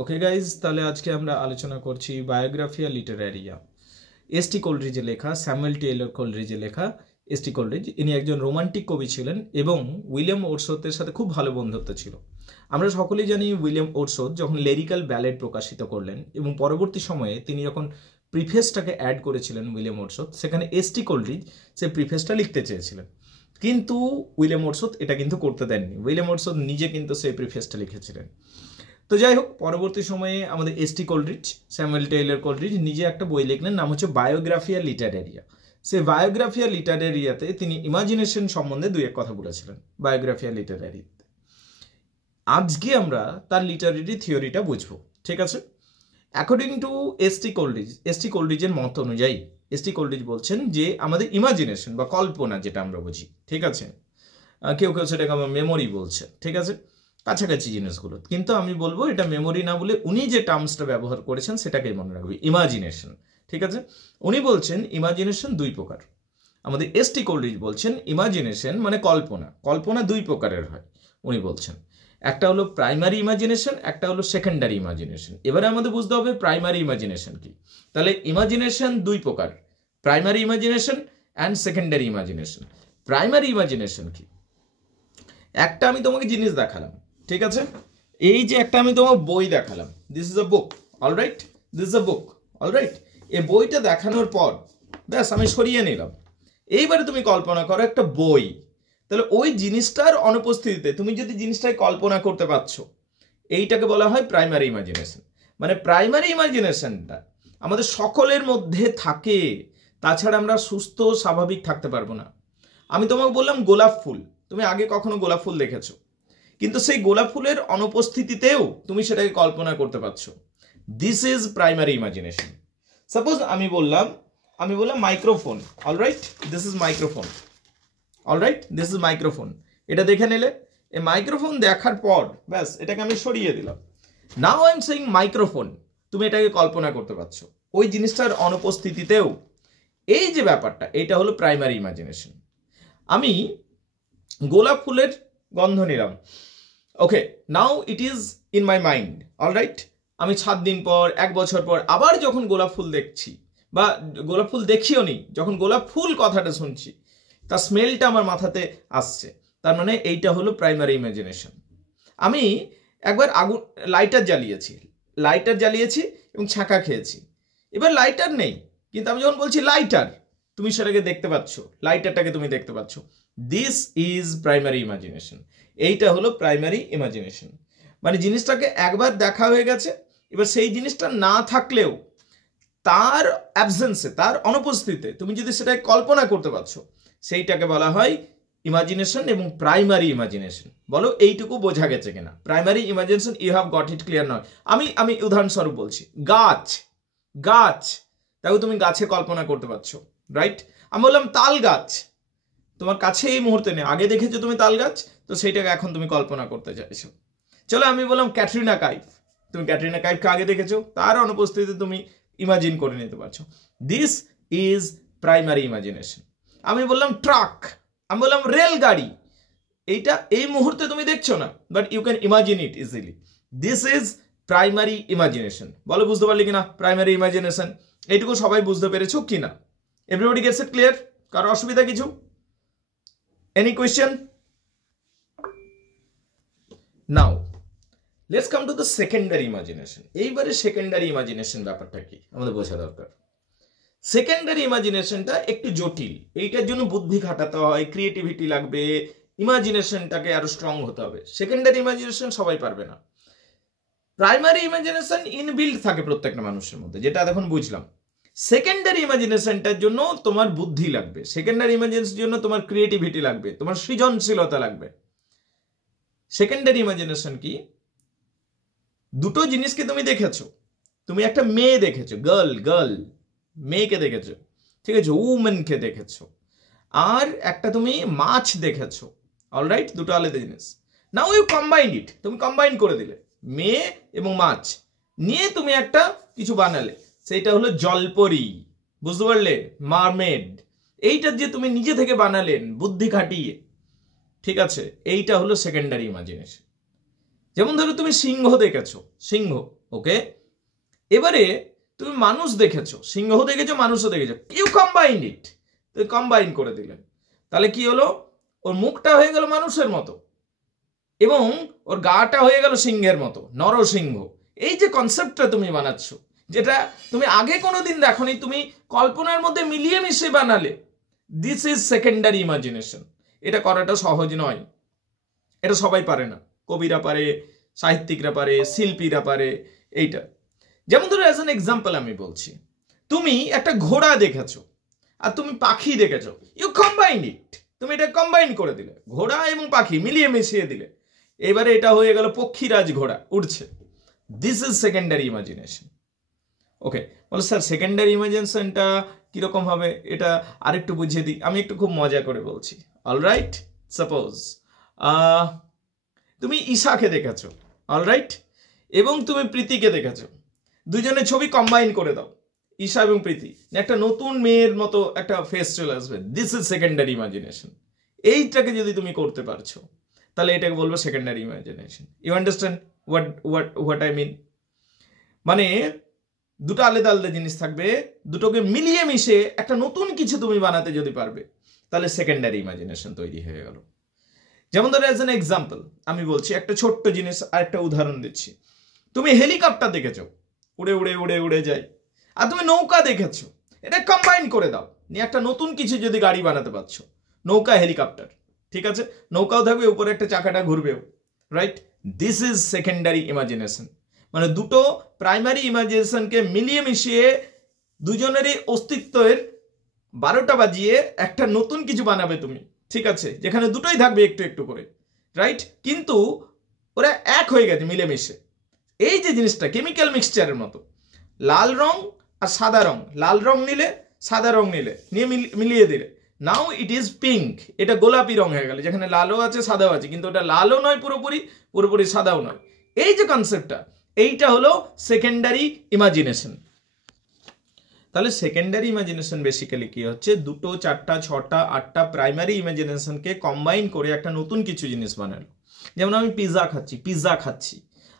Okay guys, তাহলে আজকে আমরা আলোচনা করছি বায়োগ্রাফিয়া লিটারেরিয়া। এস.টি. কোলরিজের লেখা, স্যামুয়েল টেইলর কোলরিজের লেখা। এস.টি. কোলরিজ ইনি একজন রোমান্টিক কবি ছিলেন এবং উইলিয়াম ওর্ডসওয়ার্থের সাথে খুব ভালো বন্ধুত্ব ছিল। আমরা সকলেই জানি উইলিয়াম ওর্ডসওয়ার্থ যখন লিরিক্যাল ব্যালেড প্রকাশিত করলেন এবং পরবর্তী সময়ে তিনি যখন প্রিফেসটাকে অ্যাড করেছিলেন উইলিয়াম ওর্ডসওয়ার্থ, সেখানে এস.টি. কোলরিজ সে প্রিফেসটা লিখতে চেয়েছিলেন, কিন্তু উইলিয়াম ওর্ডসওয়ার্থ এটা কিন্তু করতে দেননি। উইলিয়াম ওর্ডসওয়ার্থ নিজে কিন্তু সেই প্রিফেসটা লিখেছিলেন। তো যাই হোক, পরবর্তী সময়ে আমাদের S T. Coleridge, Samuel Taylor Coleridge নিজে একটা বই লিখলেন, নাম হচ্ছে বায়োগ্রাফিয়া লিটারেরিয়া। সেই বায়োগ্রাফিয়া লিটারেরিয়াতে তিনি ইমাজিনেশন সম্বন্ধে দুই এক কথা বলেছিলেন। বায়োগ্রাফিয়া লিটারেরিয়াতে আজকে আমরা তার লিটারেরি থিওরিটা বুঝবো, ঠিক আছে? According to S T. কোলরিজের মত অনুযায়ী এস.টি. কোলরিজ বলছেন যে আমাদের ইমাজিনেশন বা কল্পনা যেটা আমরা বুঝি, ঠিক আছে, কেউ কেউ সেটাকে আমার মেমোরি বলছে, ঠিক আছে, কাছাকাছি জিনিসগুলো, কিন্তু আমি বলবো এটা মেমোরি না বলে উনি যে টার্মসটা ব্যবহার করেছেন সেটাকেই মনে রাখবে, ইমাজিনেশন, ঠিক আছে? উনি বলছেন ইমাজিনেশন দুই প্রকার। আমাদের এস.টি. কোলরিজ বলছেন ইমাজিনেশন মানে কল্পনা দুই প্রকারের হয়। উনি বলছেন একটা হলো প্রাইমারি ইমাজিনেশন, একটা হলো সেকেন্ডারি ইমাজিনেশন। এবারে আমাদের বুঝতে হবে প্রাইমারি ইমাজিনেশন কি। তাহলে ইমাজিনেশন দুই প্রকার, primary imagination and secondary imagination. Primary imagination কি? একটা আমি তোমাকে জিনিস দেখালাম, ঠিক আছে, এই যে একটা আমি তোমার বই দেখালাম, this is a book, alright, this is a book, alright. এই বইটা দেখানোর পর ব্যাস আমি সরিয়ে নিলাম। এইবারে তুমি কল্পনা করো একটা বই, তাহলে ওই জিনিসটার অনুপস্থিতিতে তুমি যদি জিনিসটাকে কল্পনা করতে পারছো, এইটাকে বলা হয় প্রাইমারি ইমাজিনেশন। মানে প্রাইমারি ইমাজিনেশনটা আমাদের সকলের মধ্যে থাকে, তাছাড়া আমরা সুস্থ স্বাভাবিক থাকতে পারবো না। আমি তোমাকে বললাম গোলাপ ফুল, তুমি আগে কখনো গোলাপ ফুল দেখেছো, কিন্তু সেই গোলাপ ফুলের অনুপস্থিতিতেও তুমি সেটাকে কল্পনা করতে পারছো। This is primary imagination. Suppose আমি বললাম microphone, alright, this is microphone, alright, this is microphone. এটা দেখে নিলে, এই মাইক্রোফোন দেখার পর ব্যাস এটাকে আমি সরিয়ে দিলাম। Now I am saying microphone, তুমি এটাকে কল্পনা করতে পারছো ওই জিনিসটার অনুপস্থিতিতেও। এই যে ব্যাপারটা, এটা হলো প্রাইমারি ইমাজিনেশন। আমি গোলাপ ফুলের গন্ধ নিলাম, okay, now it is in my mind, alright. আমি 7 দিন পর, 1 বছর পর আবার যখন গোলাপ ফুল দেখছি, বা গোলাপ ফুল দেখিও নি, যখন গোলাপ ফুল কথাটা শুনছি, তার স্মেলটা আমার মাথাতে আসছে, তার মানে এইটা হলো প্রাইমারি ইমাজিনেশন। আমি একবার লাইটার জ্বালিয়েছি এবং ছাঁকা খেয়েছি। এবার লাইটার নেই, কিন্তু আমি যখন বলছি লাইটার, তুমি সেটাকে দেখতে পাচ্ছ, লাইটারটাকে তুমি দেখতে পাচ্ছ। This is primary imagination. এইটা হলো প্রাইমারি ইমাজিনেশন। মানে জিনিসটাকে একবার দেখা হয়ে গেছে, এবার সেই জিনিসটা না থাকলেও তার অ্যাবসেন্সে, তার অনুপস্থিতিতে তুমি যদি সেটাকে কল্পনা করতে পারছো, সেইটাকে বলা হয় ইমাজিনেশন এবং প্রাইমারি ইমাজিনেশন। বলো এইটুকু বোঝা গেছে কিনা? Primary imagination, you have got it clear নয়? আমি উদাহরণস্বরূপ বলছি, গাছ, তাও তুমি গাছে কল্পনা করতে পারছো, রাইট? আমি বললাম তাল গাছ, তোমার কাছে এই মুহূর্তে নেই, আগে দেখেছো তুমি তাল গাছ, তো সেইটাকে এখন তুমি কল্পনা করতে চাইছো। চলো আমি বললাম ক্যাটরিনা কাইফ, তুমি ক্যাটরিনা কাইফকে আগে দেখেছো, তার অনুপস্থিতিতে তুমি ইমাজিন করে নিতে পারছো। This is primary imagination. আমি বললাম ট্রাক, আমি বললাম রেলগাড়ি, এইটা এই মুহূর্তে তুমি দেখছো না, but you can imagine it easily. This is primary imagination. বলো বুঝতে পারলি কিনা প্রাইমারি ইমাজিনেশন? এইটুকু সবাই বুঝতে পেরেছো কিনা? Everybody gets it clear? কারো অসুবিধা কিছু? Any question? Now let's come to the secondary imagination. এইবারে সেকেন্ডারি ইমাজিনেশন ব্যাপারটা কি আমাদের বোঝা দরকার। সেকেন্ডারি ইমাজিনেশনটা একটু জটিল, এইটার জন্য বুদ্ধি খাটাতে হয়, ক্রিয়েটিভিটি লাগবে, ইমাজিনেশনটাকে আরো স্ট্রং হতে হবে। সেকেন্ডারি ইমাজিনেশন সবাই পারবে না। প্রাইমারি ইমাজিনেশন ইনবিল্ড থাকে প্রত্যেকটা মানুষের মধ্যে, যেটা এখন বুঝলাম। সেকেন্ডারি ইমাজিনেশনটার জন্য তোমার বুদ্ধি লাগবে, সেকেন্ডারি ইমাজিনেশনের জন্য তোমার ক্রিয়েটিভিটি লাগবে, তোমার সৃজনশীলতা লাগবে। সেকেন্ডারি ইমাজিনেশন কি? দুটো জিনিসকে তুমি দেখেছো, তুমি একটা মেয়ে দেখেছো, গার্ল, মেয়েকে দেখেছো, ঠিক আছে, উমেনকে দেখেছো, আর একটা তুমি মাছ দেখেছো, অলরাইট, দুটো আলাদা জিনিস। নাও ইউ কম্বাইন্ড ইট, তুমি কম্বাইন করে দিলে মেয়ে এবং মাছ নিয়ে তুমি একটা কিছু বানালে, সেইটা হলো জলপরি, বুঝতে পারলে, মারমেড। এইটা যে তুমি নিজে থেকে বানালেন বুদ্ধি খাটিয়ে, ঠিক আছে, এইটা হলো সেকেন্ডারি ইমাজিনেশন। যেমন ধরো তুমি সিংহ দেখেছো, সিংহ, ওকে, এবারে তুমি মানুষ দেখেছো, সিংহ দেখেছো, মানুষও দেখেছো, ইউ কম্বাইন্ড ইট, তুমি কম্বাইন করে দিলে, তাহলে কি হলো, ওর মুখটা হয়ে গেল মানুষের মতো এবং ওর গাটা হয়ে গেল সিংহের মতো, নরসিংহ। এই যে কনসেপ্টটা তুমি বানাচ্ছ, যেটা তুমি আগে কোনোদিন দেখোনি, তুমি কল্পনার মধ্যে মিলিয়ে মিশিয়ে বানালে, দিস ইজ সেকেন্ডারি ইমাজিনেশন। এটা করাটা সহজ নয়, এটা সবাই পারে না, কবিরা পারে, সাহিত্যিকরা পারে, শিল্পীরা পারে এইটা। যেমন ধরো অ্যাজ অ্যান এক্সাম্পল আমি বলছি, তুমি একটা ঘোড়া দেখেছো আর তুমি পাখি দেখেছো, ইউ কম্বাইন ইট, তুমি এটা কম্বাইন করে দিলে, ঘোড়া এবং পাখি মিলিয়ে মিশিয়ে দিলে, এবারে এটা হয়ে গেল পক্ষীরাজ, ঘোড়া উড়ছে। This is secondary imagination. Okay, বলো স্যার সেকেন্ডারি ইমাজিনেশনটা কিরকম হবে, এটা আরেকটু বুঝিয়ে দিই, আমি একটু খুব মজা করে বলছি। অলরাইট, সাপোজ তুমি ঈশাকে দেখেছো, অলরাইট, এবং তুমি প্রীতিকে দেখেছো, দুজনের ছবি কম্বাইন করে দাও, ঈশা এবং প্রীতি, একটা নতুন মেয়ের মতো একটা ফেস চলে আসবে, দিস ইজ সেকেন্ডারি ইমাজিনেশন। এইটাকে যদি তুমি করতে পারছো, তাহলে এটাকে বলবো secondary imagination. You understand what I mean? মানে দুটো আলাদা আলাদা জিনিস থাকবে, দুটোকে মিলিয়ে মিশে একটা নতুন কিছু তুমি বানাতে যদি পারবে, তাহলে সেকেন্ডারি ইমাজিনেশন তৈরি হয়ে গেল। যেমন ধরো অ্যাজ অ্যান এক্সাম্পল আমি বলছি, একটা ছোট্ট জিনিস আর একটা উদাহরণ দিচ্ছি। তুমি হেলিকপ্টার দেখেছো, উড়ে উড়ে উড়ে উড়ে যায়, আর তুমি নৌকা দেখেছো, এটা কম্বাইন করে দাও, নিয়ে একটা নতুন কিছু যদি গাড়ি বানাতে পারছো, নৌকা হেলিকপ্টার, ঠিক আছে, নৌকাও থাকবে, উপরে একটা চাকাটা ঘুরবেও, right? This is secondary imagination. মানে দুটো প্রাইমারি ইমাজিনেশনকে মিলিয়ে মিশিয়ে দুজনেরই অস্তিত্বের 12টা বাজিয়ে একটা নতুন কিছু বানাবে তুমি, ঠিক আছে, যেখানে দুটোই থাকবে একটু একটু করে, রাইট? কিন্তু ওরা এক হয়ে গেছে মিলেমিশে। এই যে জিনিসটা কেমিক্যাল মিক্সচারের মতো, লাল রং আর সাদা রং, লাল রং নিলে সাদা রং নিলে, নিয়ে মিলিয়ে দিলে, নাও ইট ইজ পিঙ্ক, এটা গোলাপি রং হয়ে গেল, যেখানে লালও আছে সাদাও আছে, কিন্তু ওটা লালও নয় পুরোপুরি, পুরোপুরি সাদাও নয়। এই যে কনসেপ্টটা, এইটা হলো সেকেন্ডারি ইমাজিনেশন। তাহলে সেকেন্ডারি ইমাজিনেশন বেসিক্যালি কি হচ্ছে, দুটো, চারটা, ছটা, আটটা প্রাইমারি ইমাজিনেশনকে কম্বাইন করে একটা নতুন কিছু জিনিস বানালো। যেমন আমি পিৎজা খাচ্ছি,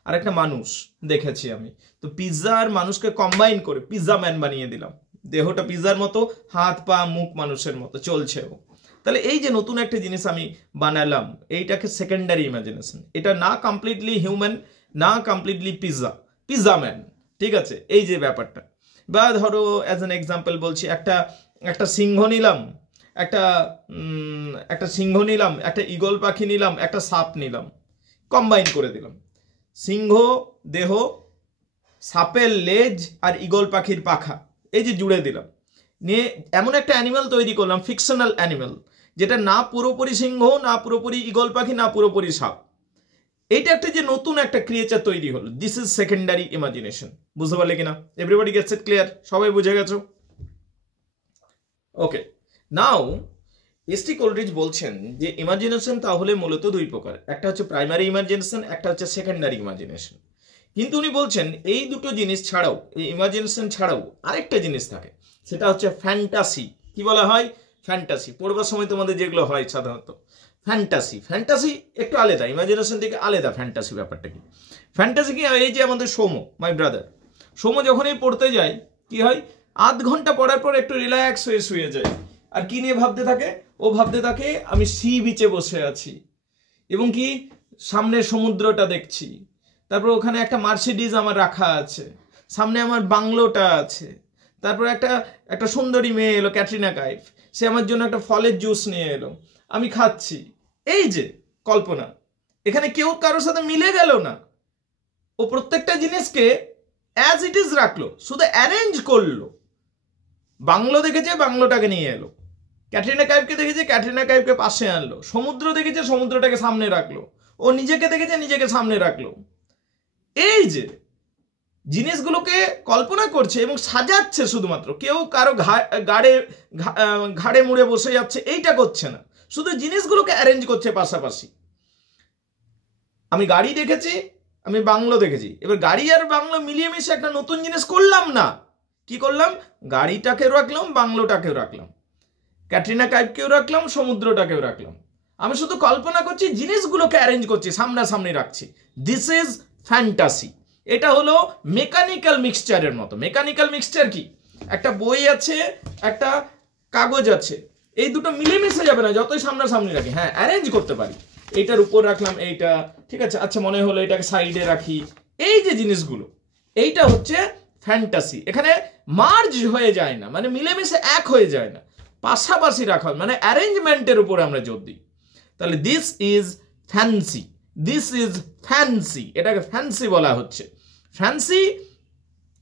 আর একটা মানুষ দেখেছি আমি, তো পিৎজা আর মানুষকে কম্বাইন করে পিৎজা ম্যান বানিয়ে দিলাম, দেহটা পিৎজার মতো, হাত পা মুখ মানুষের মতো চলছেও। তাহলে এই যে নতুন একটা জিনিস আমি বানালাম, এইটাকে সেকেন্ডারি ইমাজিনেশন। এটা না কমপ্লিটলি হিউম্যান, না কমপ্লিটলি পিৎজা ম্যান, ঠিক আছে, এই যে ব্যাপারটা। বা ধরো অ্যাজ অ্যান এক্সাম্পল বলছি, একটা সিংহ নিলাম, একটা সিংহ নিলাম, একটা ঈগল পাখি নিলাম, একটা সাপ নিলাম, কম্বাইন করে দিলাম, সিংহ দেহ, সাপের লেজ আর ঈগল পাখির পাখা, এই যে জুড়ে দিলাম, নিয়ে এমন একটা অ্যানিমাল তৈরি করলাম, ফিকশনাল অ্যানিমাল, যেটা না পুরোপুরি সিংহ, না পুরোপুরি ঈগল পাখি, না পুরোপুরি সাপ। এইটা একটা যে নতুন একটা ক্রিয়েচার তৈরি হলো, দিস ইজ সেকেন্ডারি ইমাজিনেশন। বুঝতে পারলে কিনা? Everybody gets it clear? সবাই বুঝে গেছো? ওকে, নাও এসটি কোলরিজ বলছেন যে ইমাজিনেশন তাহলে মূলত দুই প্রকার, একটা হচ্ছে প্রাইমারি ইমাজিনেশন, একটা হচ্ছে সেকেন্ডারি ইমাজিনেশন। কিন্তু উনি বলছেন এই দুটো জিনিস ছাড়াও, এই ইমাজিনেশন ছাড়াও আরেকটা জিনিস থাকে, সেটা হচ্ছে ফ্যান্টাসি। কি বলা হয়? ফ্যান্টাসি। পড়বার সময় তোমাদের যেগুলো হয় সাধারণত, ফ্যান্টাসি একটু আলাদা, ইমাজিনেশন থেকে আলাদা ফ্যান্টাসি। ব্যাপারটা কি? ফ্যান্টাসি কি? এই যে আমাদের সোমো, মাই ব্রাদার, সোমো যখনই পড়তে যায় কি হয়, আধ ঘন্টা পড়ার পর একটু রিল্যাক্স হয়ে শুয়ে যায়, আর কি নিয়ে ভাবতে থাকে? ও ভাবতে থাকে আমি সি বিচে বসে আছি এবং কি সামনে সমুদ্রটা দেখছি, তারপর ওখানে একটা মার্সিডিজ আমার রাখা আছে, সামনে আমার বাংলোটা আছে, তারপর একটা সুন্দরী মেয়ে এলো, ক্যাটরিনা কাইফ, সে আমার জন্য একটা ফলের জুস নিয়ে এলো, আমি খাচ্ছি। এই যে কল্পনা, এখানে কেউ কারোর সাথে মিলে গেল না, ও প্রত্যেকটা জিনিসকে অ্যাজ ইট ইজ রাখলো, শুধু অ্যারেঞ্জ করলো। বাংলো দেখেছে, বাংলোটাকে নিয়ে এলো, ক্যাটরিনা কাইফকে দেখেছে, ক্যাটরিনা কাইফকে পাশে আনলো, সমুদ্র দেখেছে, সমুদ্রটাকে সামনে রাখলো, ও নিজেকে দেখেছে, নিজেকে সামনে রাখলো। এই যে জিনিসগুলোকে কল্পনা করছে এবং সাজাচ্ছে, শুধুমাত্র কেউ কারো ঘাড়ে মুড়ে বসে যাচ্ছে এইটা করছে না, শুধু জিনিসগুলোকে অ্যারেঞ্জ করছে পাশাপাশি। আমি গাড়ি দেখেছি, আমি বাংলো দেখেছি, এবার গাড়ি আর বাংলো মিলিয়ে মিশে একটা নতুন জিনিস করলাম না? কি করলাম? গাড়িটাকেও রাখলাম, বাংলোটাকেও রাখলাম, ক্যাটরিনা কাইফকেও রাখলাম, সমুদ্রটাকেও রাখলাম, আমি শুধু কল্পনা করছি, জিনিসগুলোকে অ্যারেঞ্জ করছি, সামনাসামনি রাখছি। This is fantasy. এটা হলো মেকানিক্যাল মিক্সচারের মতো। মেকানিক্যাল মিক্সচার কি? একটা বই আছে, একটা কাগজ আছে, এই দুটো মিলেমিশে যাবে না যতই সামনাসামনি রাখি। হ্যাঁ, অ্যারেঞ্জ করতে পারি, এইটার উপর রাখলাম এইটা, ঠিক আছে, আচ্ছা মনে হলো এটাকে সাইডে রাখি। এই যে জিনিসগুলো, এইটা হচ্ছে ফ্যান্টাসি। এখানে মার্জ হয়ে যায় না, মানে মিলেমিশে এক হয়ে যায় না, পাশাপাশি রাখা হয়, মানে অ্যারেঞ্জমেন্টের উপরে আমরা জোর দিই। তাহলে this is fancy, this is fancy, এটাকে ফ্যান্সি বলা হচ্ছে। Fancy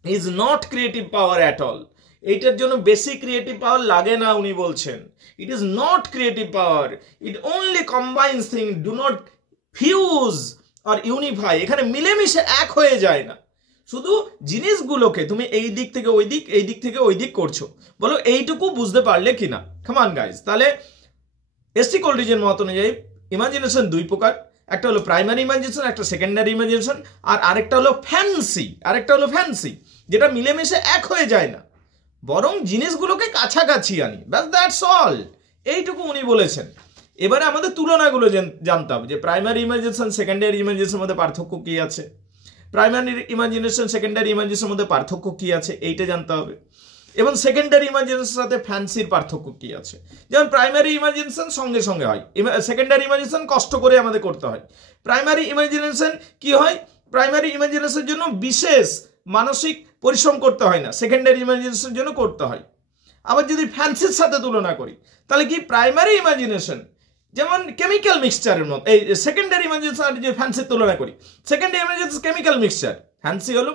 is not creative power at all. এইটার জন্য বেশি ক্রিয়েটিভ পাওয়ার লাগে না উনি বলছেন। It is not creative power, it only combines thing, do not fuse or unify. এখানে মিলেমিশে এক হয়ে যায় না, শুধু জিনিসগুলোকে তুমি এই দিক থেকে ওই দিক, এই দিক থেকে ওই দিক করছো। বলো এইটুকু বুঝতে পারলে কিনা? Come on guys. তাহলে এসটি কোলরিজের মত অনুযায়ী ইমাজিনেশন দুই প্রকার, একটা হলো প্রাইমারি ইমাজিনেশন, একটা সেকেন্ডারি ইমাজিনেশন, আর আরেকটা হলো ফ্যান্সি, আরেকটা হলো ফ্যান্সি, যেটা মিলেমিশে এক হয়ে যায় না, বরং জিনিসগুলোকে কাছাকাছি আনি, ব্যাস, দ্যাটস অল। এইটুকু উনি বলেছেন। এবারে আমাদের তুলনাগুলো জানতে হবে যে প্রাইমারি ইমাজিনেশন সেকেন্ডারি ইমাজিনেশনের মধ্যে পার্থক্য কি আছে, প্রাইমারি ইমাজিনেশন সেকেন্ডারি ইমাজিনেশনের মধ্যে পার্থক্য কি আছে, এইটা জানতে হবে। এবং সেকেন্ডারি ইমাজিনেশনের সাথে ফ্যান্সির পার্থক্য কি আছে। যেমন প্রাইমারি ইমাজিনেশন সঙ্গে সঙ্গে হয়, সেকেন্ডারি ইমাজিনেশন কষ্ট করে আমাদের করতে হয়। প্রাইমারি ইমাজিনেশন কি হয়? প্রাইমারি ইমাজিনেশনের জন্য বিশেষ মানসিক পরিশ্রম করতে হয় না, সেকেন্ডারি ইমাজিনেশনের জন্য করতে হয়। আবার যদি ফ্যান্সির সাথে তুলনা করি, তাহলে কি প্রাইমারি ইমাজিনেশন যেমন কেমিক্যাল মিক্সচারের মতো, এই সেকেন্ডারি ইমাজিনেশন যদি ফ্যান্সির তুলনা করি, secondary imagination chemical mixture, fancy হলো